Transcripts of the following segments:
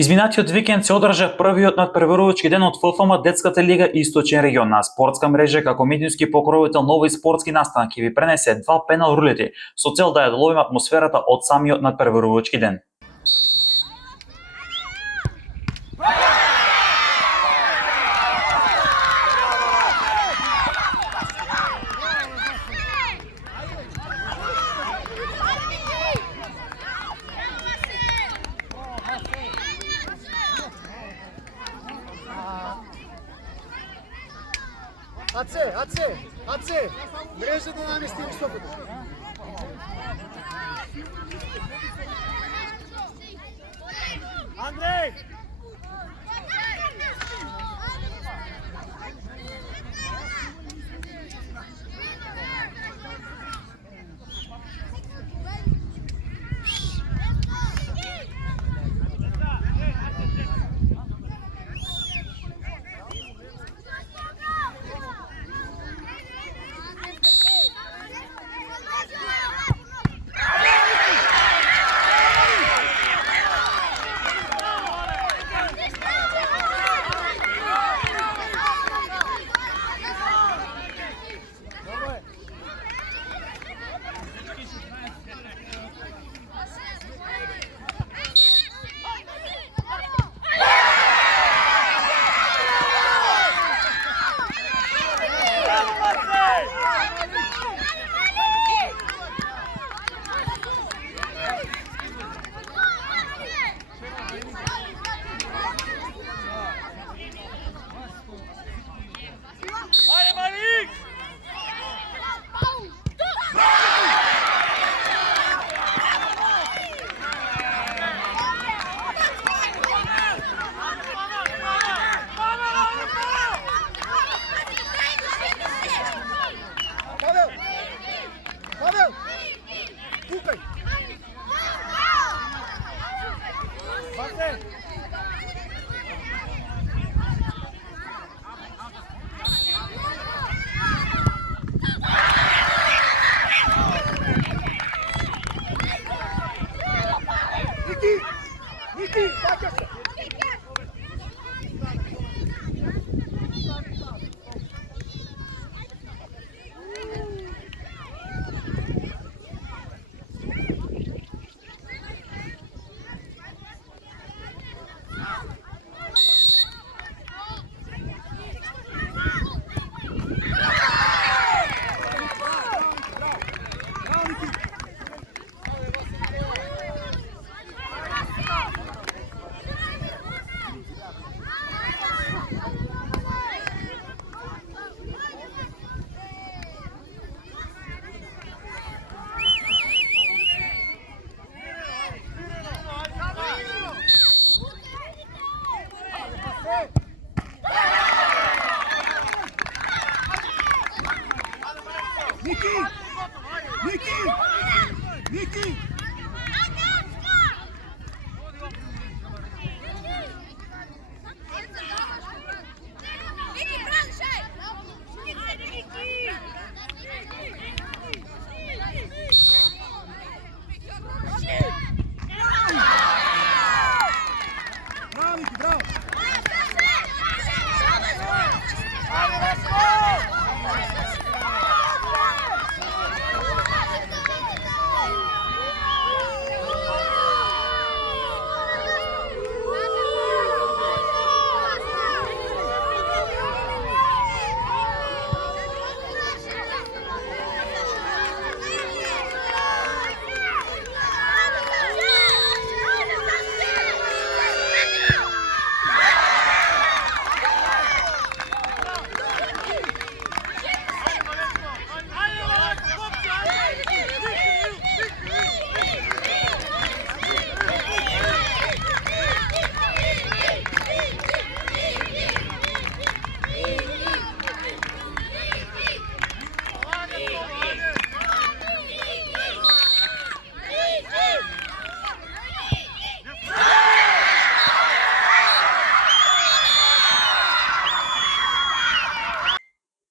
Изминатиот викенд се одржа првиот надпреварувачки ден од ФФМ Детската лига Источен регион. На спортска мрежа како медиумски покровител нови спортски настан ќе ви пренесе два пенал рулети со цел да ја доловиме атмосферата од самиот надпреварувачки ден. Аце, мрежа да намести високото. Андрей! Ники, бакаша!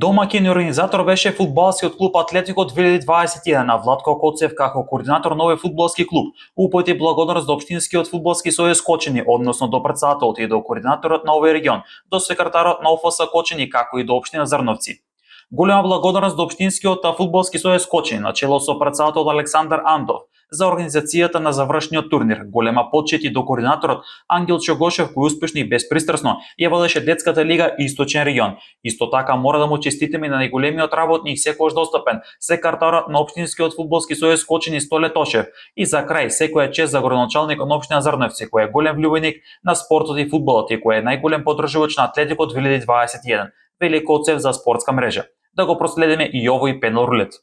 Домаќин и организатор беше фудбалскиот клуб Атлетико 2021, а Владко Коцев како координатор на овој фудбалски клуб упати благодарност до Општинскиот фудбалски сојуз Кочани, односно до претседателот и до координаторот на овој регион, до секретарот на ОФС Кочани, како и до општина Зрновци. Голема благодарност до Општинскиот фудбалски сојуз Кочани, на чело со претседател Александар Андов, за организацијата на завршниот турнир. Голема почит и до координаторот Ангел Чогошев, кој успешно и безпристрасно ја водеше детската лига Источен регион. Исто така мора да му честитаме на најголемиот работник секогаш достапен, секретарот на Општинскиот фудбалски сојуз Кочани Столе Тошев. И за крај, секоја чест за градоначалникот на општина Зрновци, кој е голем влюбеник на спортот и фудбалот и кој е најголем поддржувач на Атлетико 2021. Вели Коцев за спортска мрежа. Да го проследиме и овој пенал рулет.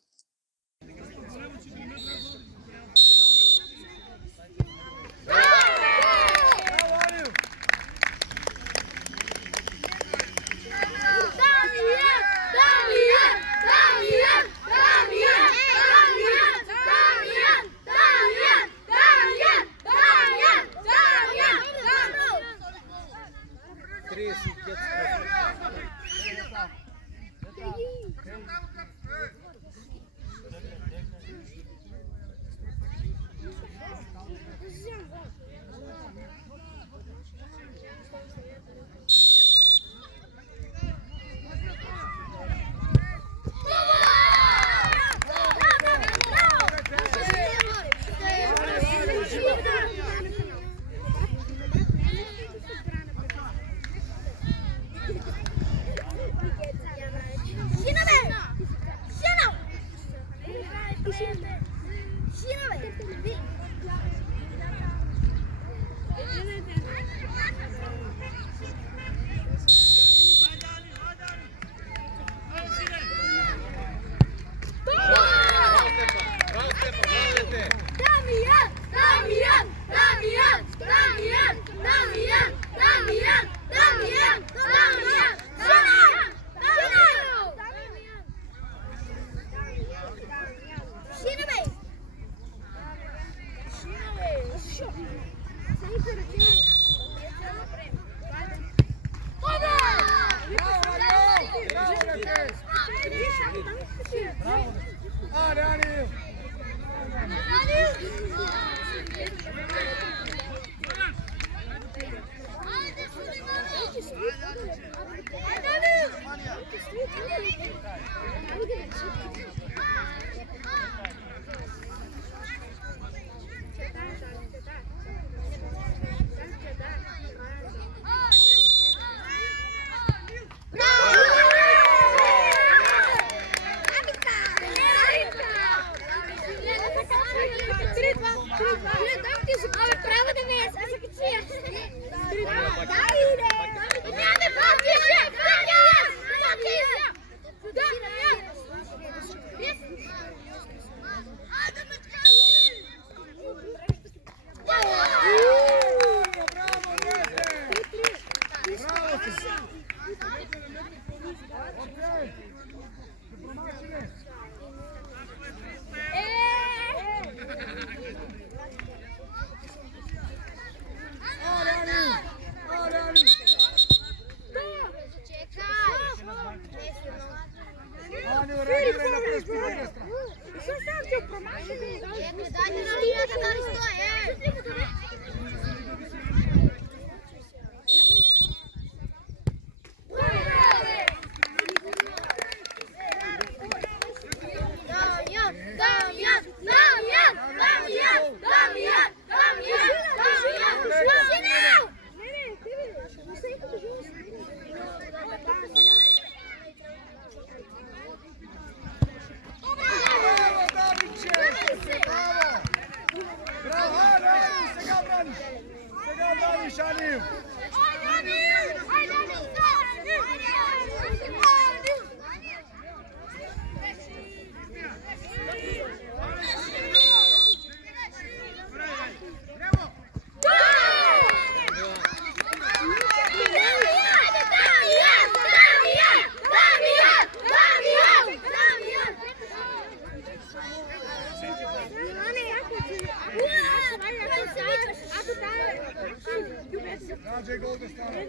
Nađe gol da stane.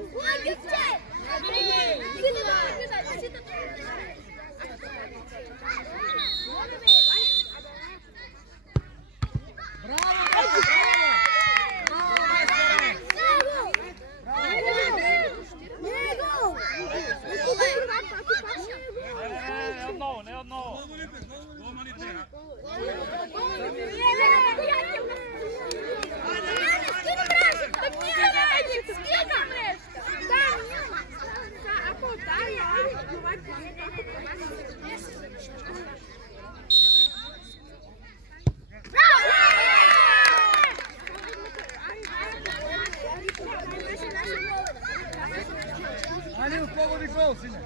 Anil, pogodi gol, sine.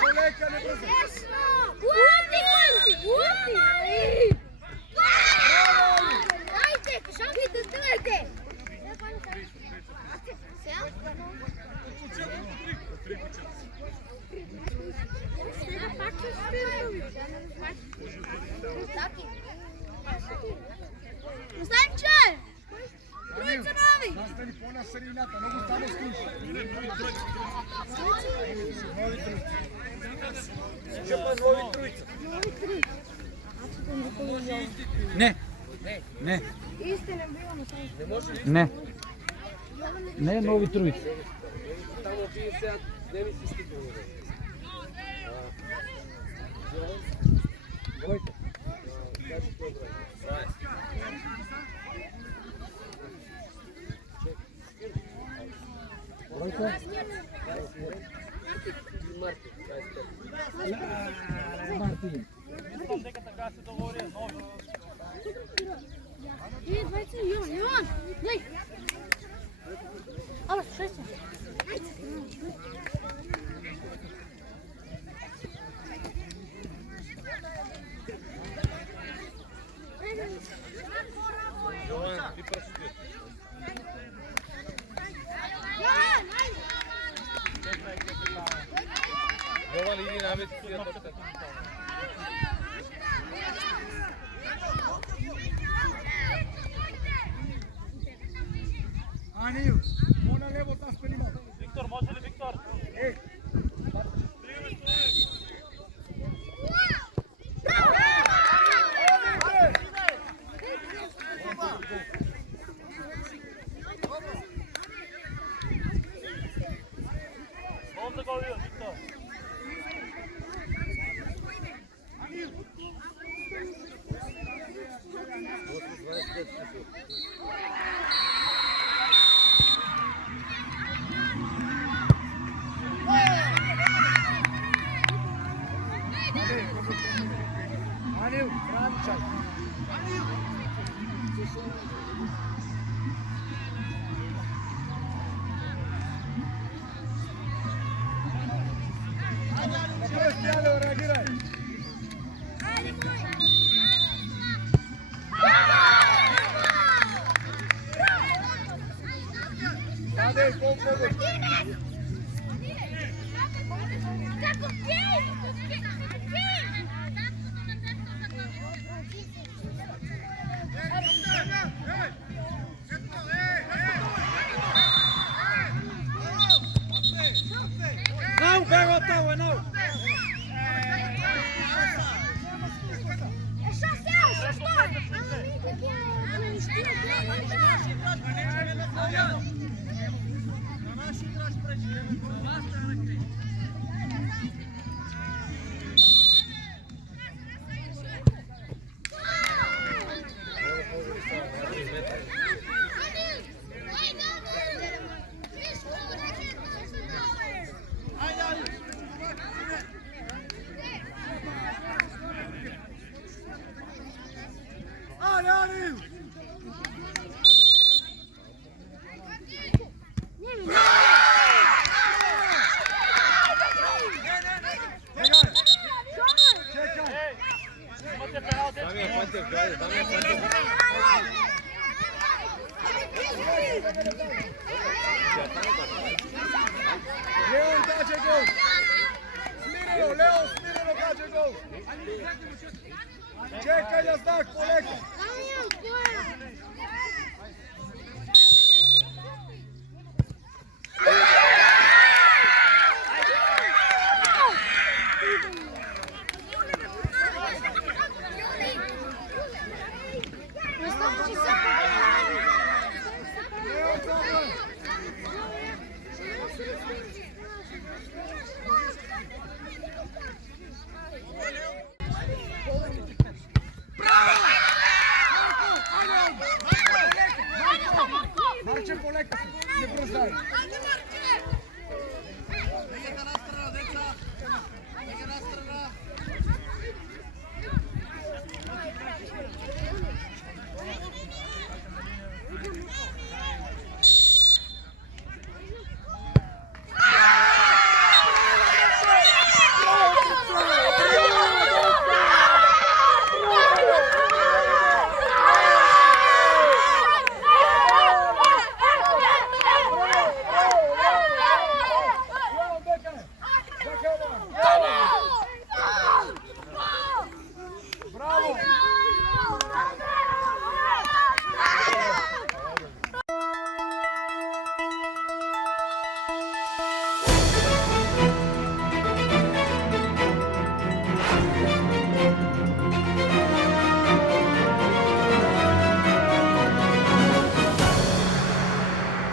Koleka ne brzo. Anil, nastani pona sredinata, mogu tamo skuši. Novi trujica. Će pa novi trujica. Ne. Ne. Ne. Ne, novi trujica. Tamo 50, ne misli stikamo. Vojka. Vojka. Martin. Jovan idi namet Anil, pona levo ta sprema. Виктор, може ли Виктор? Ej. Gol da gol Виктор. Anil, Frančaj. Na prsti, Aleo, reagiraj. Tadej, pogod. Não, garota, não. Leon kaže gol. Smireno, Leon, smireno kaže gol. Čekaj da znak poleka. Marče poleka, ne brzdaj. Neka na stranu, deca! Neka na stranu!